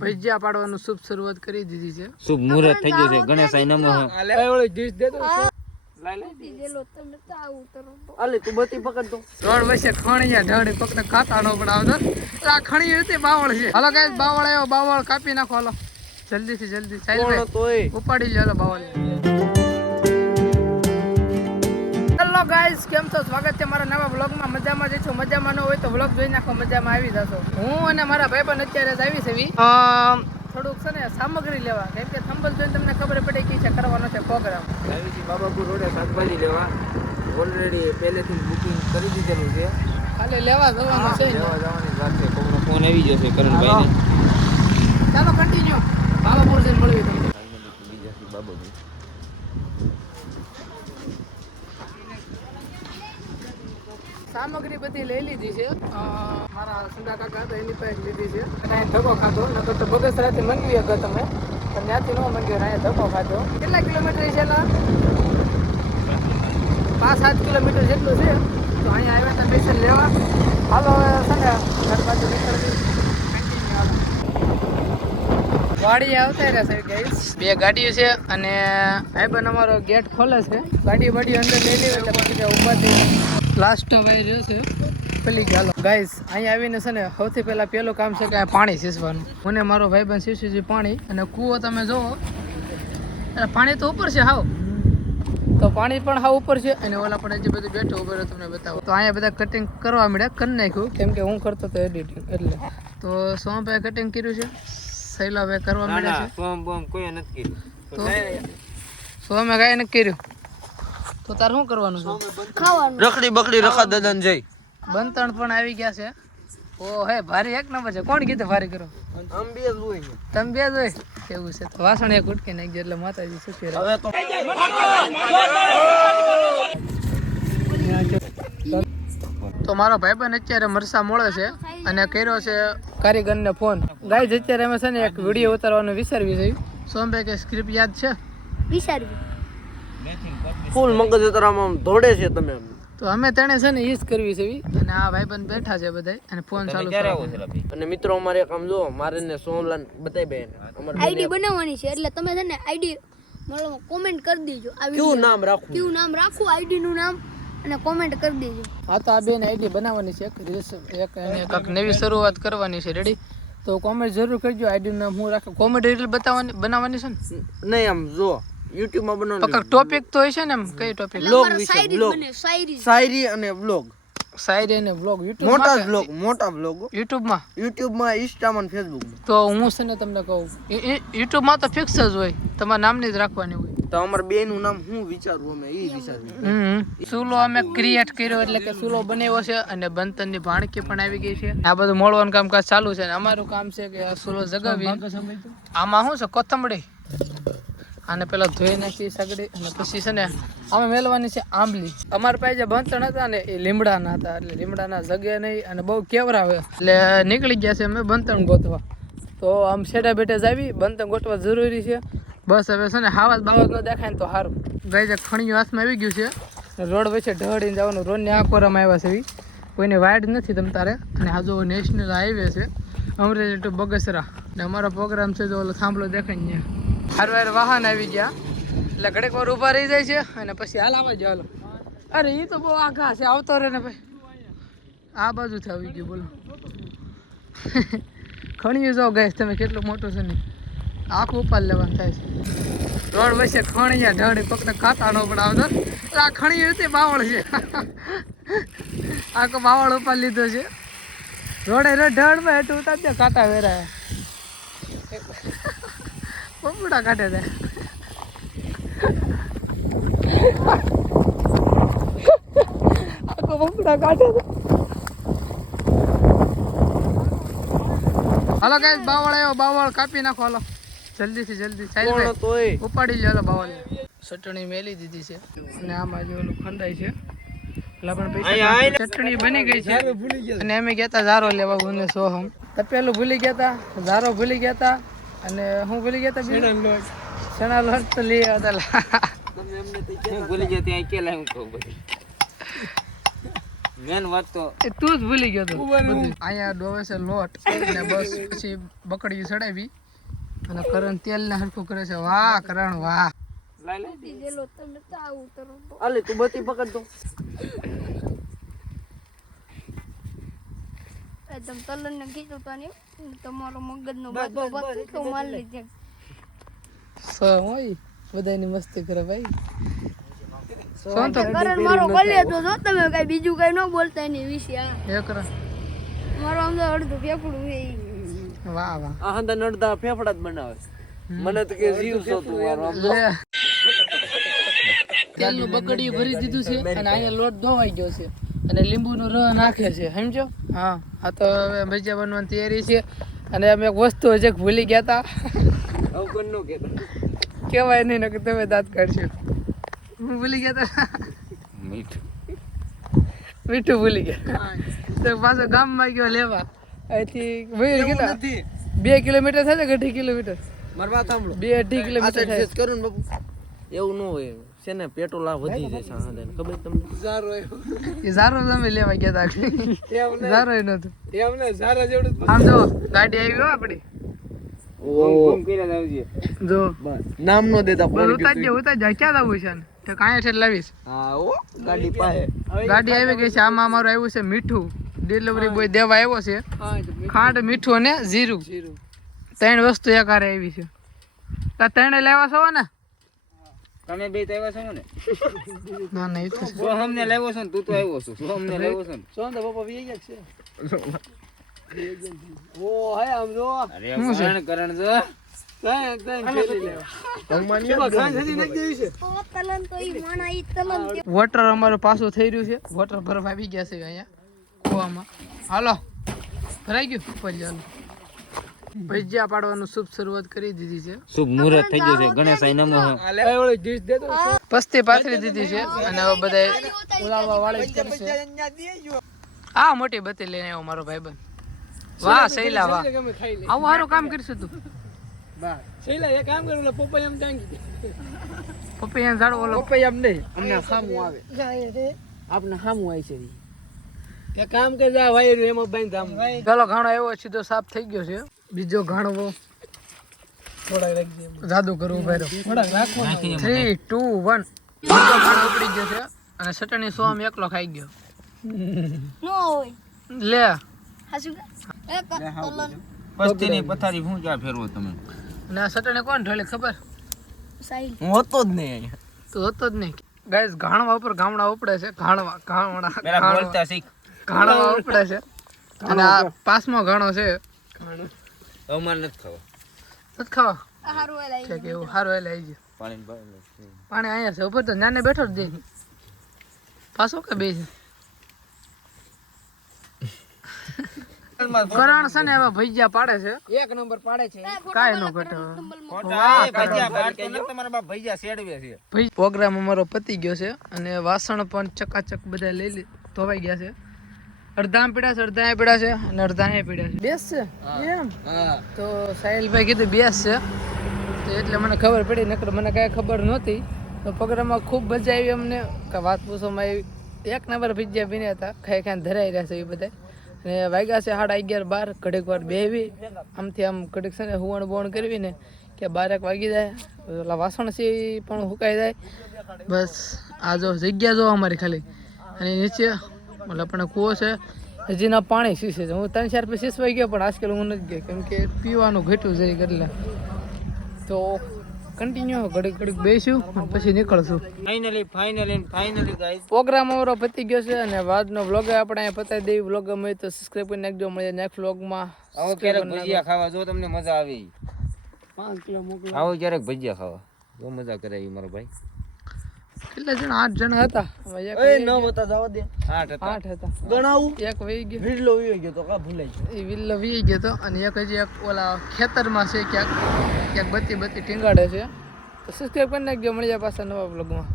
ભજીયા પાડવાનું શુભ શરૂઆત કરી દીધી છે. શુભ મુહૂર્ત થઈ ગયું છે. ગણેશાય નમઃ. ઓલી ડીશ દે દો. અલે તું બતી પકડ તો. રોડ વચ્ચે ખણિયા ઢળી પકડે ખાતા નો પડાવતો. આ ખણી હતી બાવળ છે. હાલો ગાઈસ બાવળ આવ્યો, બાવળ કાપી નાખો હાલો. જલ્દી થી જલ્દી સાઈડ તોય ઉપાડી લ્યો હાલો બાવળ. હેલો ગાઈસ, કેમ છો? સ્વાગત છે મારા નવા વ્લોગમાં. મજામાં જ છો? મજામાં ન હોય તો વ્લોગ જોઈ નાખો, મજામાં આવી જશો. હું અને મારા ભાઈબંધ અત્યારે જ આવી છે થોડુંક છે ને સામગ્રી લેવા, કેમ કે થંબલ જોઈને તમને ખબર પડી ગઈ છે કરવાનો છે પ્રોગ્રામ. આવી છે બાબાપુર રોડે શાકભાજી લેવા. ઓલરેડી પહેલેથી બુકિંગ કરી દીધેલું છે. ખાલી લેવા જવાનું છે. લેવા જવાની વાત છે. કોઈનો ફોન આવી જશે કરણભાઈને. ચાલો કન્ટિન્યુ. બાબાપુર જઈને મળવી તમને. બાબાજી સામગ્રી બધી લઈ લીધી છે. મારા સંગા કાકા હતા એની પાસે લીધી છે. અને અહીં ધક્કો ખાધો, નકર તો બગસરાથી મંગવી હતો તમે, પણ ત્યાંથી ન મંગ્યો, અહીંયા ધક્કો ખાધો. કેટલા કિલોમીટર છે? 5-7 કિલોમીટર જેટલું છે. તો અહીંયા આવ્યા હતા પૈસા લેવા. હાલો હવે છે ને ઘર બાજુ નીકળવી. ગાડી આવતા રહ્યા છે ગાઈસ. 2 ગાડીઓ છે અને ભાઈબંધ અમારો ગેટ ખોલે છે. ગાડી બાડી અંદર લઈ લેવી એટલે પછી ઊભા થઈ લાસ્ટ વાય રહ્યો છે પેલી ગાલો. ગાઈસ અહીંયા આવીને છે ને સૌથી પહેલા પેલું કામ છે કે પાણી સીસવાનું. મને મારો ભાઈબંધ સીસુજી પાણી. અને કૂવો તમે જોવો એટલે પાણી તો ઉપર છે હાવ, તો પાણી પણ હાવ ઉપર છે. અને ઓલા પણ જે બધું બેઠો ઉપર તમને બતાવો. તો અહીંયા બધા કટિંગ કરવા મળ્યા, કરી નાખ્યું કેમ કે હું કરતો હતો એડિટિંગ એટલે. તો સોમભાઈ કટિંગ કર્યું છે, શૈલાભાઈ કરવા મળ્યા છે. ફોર્મ બોમ કોઈ નથી કર્યું. સોમે કાંઈ નથી કર્યું. તો તાર શું કરવાનું છે? ખાવાનું. રખડી બકડી રખા દદન જઈ. બંતણ પણ આવી ગયા છે. ઓ હે ભારી એક નંબર છે. કોણ કીધું ભારી કરો? આમ બે જ હોય. તમે બે જ હોય એવું છે. તો વાસણ એક ઉટકી નાખજો એટલે માતાજી સુખી રહે. હવે તો મારો ભાઈબંધ અત્યારે મરસા મોળે છે અને કર્યો છે કારીગરને ફોન. ગાઈઝ અત્યારે અમે છે ને એક વિડીયો ઉતારવાનું વિચારવી છે. સોમભાઈ કે સ્ક્રિપ્ટ યાદ છે? વિચારવી ફૂલ મગજ ઉતરામાં દોડે છે તમે. તો અમે તેને છે ને ઈ જ કરવી છે. અને આ ભાઈબંધ બેઠા છે બધા અને ફોન ચાલુ છે. અને મિત્રો અમારે કામ જો મારે ને સોમલાન બતાવી બે આઈડી બનાવવાની છે એટલે તમે છે ને આઈડી મળો કોમેન્ટ કરી દેજો. કેવું નામ રાખવું, કેવું નામ રાખવું, આઈડી નું નામ અને કોમેન્ટ કરી દેજો. હા તો આ બેન આઈડી બનાવવાની છે. એક કંઈક નવી શરૂઆત કરવાની છે. રેડી? તો કોમેન્ટ જરૂર કરજો. આઈડી નું નામ હું રાખું. કોમેડી રીલ બનાવવાની છે ને? નહીં આમ જો YouTube માં બનાવવાનું. તો ટોપિક તો હોય છે ને? એમ કઈ ટોપિક? વ્લોગ વિશે, શાયરી વ્લોગ, બને, શાયરી શાયરી અને વ્લોગ. શાયરી અને વ્લોગ YouTube મોટા વ્લોગ, મોટા વ્લોગ YouTube માં, YouTube માં, Insta માં, Facebook માં. તો હું છે ને તમને કહું YouTube માં તો ફિક્સ જ હોય, તમારા નામની જ રાખવાની હોય. તો અમાર બે નું નામ હું વિચારવું, અમે એ વિચારવું. સુલો અમે ક્રિએટ કર્યો એટલે કે સુલો બનાવ્યો છે અને બંતનની ભાણકી પણ આવી ગઈ છે. આ બધું મોળવાનું કામકાજ ચાલુ છે. અમારું કામ છે કે આ સુલો જગાવી. આમાં શું છે? કોથમડી. આને પેલા ધોઈ નાખી સગડી અને પછી છે ને અમે મેળવાની છે આંબલી. અમારા પાસે જે બંતણ હતા ને એ લીમડાના હતા, એટલે લીમડાના જગે નહીં અને બહુ કેવરાવે એટલે નીકળી ગયા છે અમે બંતણ ગોતવા. તો આમ શેડા બેઠે જ આવી. બંતણ ગોતવા જરૂરી છે. બસ હવે છે ને હાવાજ બાવાજ ન દેખાય ને તો સારું. ગાય જે ખણીયું હાથમાં આવી ગયું છે. રોડ વચ્ચે ઢળીને જવાનું. રોડને આ કોરામાં આવ્યા છે. કોઈને વાઇડ નથી તમ તારે. અને આ જો નેશનલ હાઈવે છે અમરેલી ટુ બગસરા. ને અમારો પ્રોગ્રામ છે જો ઓલો થાંભલો દેખાય ને હારવાર વાહન આવી ગયા એટલે ઘડીક વાર ઊભા રહી જાય છે અને પછી હાલ આવવા જાવ. અરે એ તો બહુ આઘા છે. આવતો રહે ને ભાઈ. આ બાજુથી આવી ગયું બોલો. ખણીયું જાઓ ગાઈસ તમે કેટલું મોટું છે ને. આખું ઉપાડ લેવાનું થાય છે. રોડ વચ્ચે ખણિયા ઢળી પકડે ખાતા નો પડાવતો. આ ખણીયું હતી બાવળ છે. આખો બાવળ ઉપાડ લીધો છે. રોડે ઢળમાં હેઠું ઉતારજો ખાતા વેરાય. પપડા કાઢે છે. આખો પપડા કાઢે છે. હાલો ગાઈસ બાવળ આવ્યો, બાવળ કાપી નાખો હાલો જલ્દીથી જલ્દી. સાઈડ ઉપાડી લ્યો હાલો બાવળ. ચટણી મેલી દીધી છે અને આમાં જો ઓલું ખંડાય છે. ચટણી બની ગઈ છે અને અમે ગયા તા ઝારો લેવા. હું સોહમ તપેલું ભૂલી ગયા તા, ઝારો ભૂલી ગયા તા અને હું ભૂલી ગયા તા ચણા લોટ તો લઈ આવ્યા હતા. ભૂલી ગયા ત્યાં કે લાવ કહું બધી મેન વાત તો એ તું જ ભૂલી ગયો તો બધું. અહીંયા ડોવે છે લોટ અને બસ પછી બકડી ચડાવી અને કરણ તેલ ને હરખું કરે છે. વાહ કરણ વાહ. જેલો તમને તો આવું કરો અલે તું બત્તી પકડ તો. એકદમ તલન ને કીધું તો ને તમારો મગજનો બાત તો માર લીધે. હોય બધાની મસ્તી કરે ભાઈ. સોન તો કરણ મારો કલે તો જો તમે કઈ બીજું કઈ ન બોલતા એની વિશે. એ કરે. મારો આમ તો અડધું ફેફડું છે ઈ. વાહ વાહ. આ હંદા નડદા ફેફડા જ બનાવે. મને તો કે જીવ છો તું મારો આમ તો. લે તેલનું બકડીયું ભરી દીધું છે અને અહીંયા લોટ ધોવાઈ ગયો છે અને લીંબુનો રસ નાખે છે સમજો. હા આ તો હવે ભજીયા બનવાની તૈયારી છે અને અમે એક વસ્તુ હજી ભૂલી ગયા હતા. આવું કોણ નો કહેતો. કહેવાય નહીં ને કે તમે દાંત કાઢશો. હું ભૂલી ગયા હતા. મીઠું મીઠું ભૂલી ગયા તો પાછો ગામમાં ગયો લેવા. અહીંથી વહી કેટલા 2 કિલોમીટર થાય ને 2.5 કિલોમીટર. મારી વાત સાંભળો. 2.5 કિલોમીટર થાય. કરું ને બાપુ એવું ન હોય છે ને પેટ્રોલ આ વધી જાય સાંજે ખબર તમને. સારો એ સારો તમે લેવા ગયા હતા. સારો એ નતું. એમને સારા જેવડું આમ જો ગાડી આવી હો આપડી. કોમ કર્યા લાવજે. જો નામ નો દેતા બસ ઉતાર જાય ક્યાં જવું છે ને તે કાંઈ છે લાવીશ. હા ઓ ગાડી પાસે ગાડી આવી ગઈ છે. આમાં અમારું આવ્યું છે મીઠું. ડિલિવરી બોય દેવા આવ્યો છે. ખાંડ મીઠું અને જીરું 3 વસ્તુ એકારે આવી છે. તો 3 લેવા છો ને? તમે બે તો આવ્યા છો ને? ના ના એ તો સોહમને લાવ્યો છો ને તું તો આવ્યો છો. સોહમને લાવ્યો છો ને? સોન તો બાપા વી ગયા છે. ઓ હે આમ જો અરે કરણ જો કાઈ ફેરી લેવા ભગવાન ખાન હજી નક દેવી છે. તો તલન તો ઈ માણા ઈ તલન કે વોટર અમારું પાછું થઈ રહ્યું છે. વોટર ભરવા આવી ગયા છે અહીંયા કુવામાં. હાલો ભરાઈ ગયું ઉપર ચાલો. ભજીયા પાડવાનું શુભ શરૂઆત કરી દીધી છે. શુભ મુહૂર્ત થઈ ગયું છે. ગણેશાય નમઃ. આલે ઓલી ડીશ દે તો પસ્તી પાથરી દીધી છે અને હવે બધા ઉલાળવા વાળી જ કરશે. આ મોટી બત્તી લઈને આવ્યો મારો ભાઈબંધ. વાહ શૈલા વાહ. ગમે ખાઈ લે. આવું સારું કામ કરશું તું. બા શૈલા એક કામ કરું પપ્પા એમ ટાંગી પપૈયા ઝાડ ઓલો પપ્પા એમ નહીં અમને સામું આવે આપને સામું આવે છે તે કામ કે જા વાયર એમાં બાંધ આમ પેલો ઘાણો આવ્યો સીધો સાફ થઈ ગયો છે. બીજો ઘાણો થોડા રાખજે જાદુ કરવું ભાઈ. થોડા રાખો 3 2 1 બીજો ઘાણો ઉપડી ગયો છે અને ચટણી સોમ એકલો ખાઈ ગયો. નો હોય લે હાસુ એક તલન પસ્તીની પથારી હું ક્યાં ફેરવો તમે? અને આ ચટણી કોણ ઢળી ખબર? સાઈલ હું હતો જ નહીં તો હતો જ નહીં. ગાઈસ ઘાણવા ઉપર ગામડા ઉપડે છે. ઘાણવા પેલા બોલતા શીખ. ઘાણવા ઉપડે છે અને આ 5મો ઘાણો છે. અમાર નથી ખાવા. નથી ખાવા હારું એલા છે કે એવું સારું એટલે આવી ગયું. પાણી પાણી અહીંયા છે ઉપર તો નાને બેઠો જ દે પાછો કે બે છે. કરણ છે ને હવે ભજીયા પાડે છે. એક નંબર પાડે છે કાંઈ નો ઘટે. તમારા બાપ ભૈયા સેડવે છે. પ્રોગ્રામ અમારો પતી ગયો છે અને વાસણ પણ ચકાચક બધા ધોવાઈ ગયા છે. અડધા પીડા છે અડધા પીડા છે અને અડધા પીડા છે. બેસ છે એમ તો સાહિલભાઈ કીધું બેસ છે તો એટલે મને ખબર પડી. નકર મને કાંઈ ખબર નહોતી. તો પ્રોગ્રામમાં ખૂબ મજા આવી અમને. વાત પૂછવામાં આવી. 1 નંબર ભજીયા પીને હતા. ખાઈ ખાઈને ધરાઈ રહ્યા છે એ બધા. અને વાગ્યા છે 11:30 ઘડીક વાર બેહવી આમથી આમ ઘડીક છે ને હુવણ બોણ કરવી ને કે 12 વાગી જાય. ઓલા વાસણ છે એ પણ સુકાઈ જાય. બસ આ જો જગ્યા જો અમારી ખાલી અને નીચે ઓલા પણ કૂવો છે. હજી ના પાણી સીસે છે. હું 3-4 પછી સીસવાઈ ગયો પણ આજકાલ હું નથી ગયો કેમ કે પીવાનું ઘટ્યું જરી એટલે. તો કન્ટિન્યુ ઘડીક બેસ્યું અને પછી નીકળશું. ફાઇનલી ગાઈસ પ્રોગ્રામ અમારો પતી ગયો છે અને આજનો વ્લોગ આપણે અહીંયા પતાવી દેવી. વ્લોગ ગમે તો સબસ્ક્રાઈબ કરી નાખજો. મળીએ નેક્સ્ટ વ્લોગમાં. આવો ક્યારેક ભજીયા ખાવા જો તમને મજા આવે. 5 કિલો મોકલો આવો ક્યારેક ભજીયા ખાવા બહુ મજા કરે મારો ભાઈ. કેટલા જણા 8 જણા હતા. હવે એક એ ન હોતા જવા દે 8 હતા. 8 હતા. ગણાવું એક વહી ગયો. વિડલો વી ગયો તો કા ભૂલાઈ ગયો એ વિલ્લો વી ગયો તો અને એક હજી એક ઓલા ખેતરમાં છે ક્યાંક બત્તી ટીંગાડે છે. તો સબસ્ક્રાઈબ કરી નાખજો. મળીએ પાછા નવા વ્લોગમાં.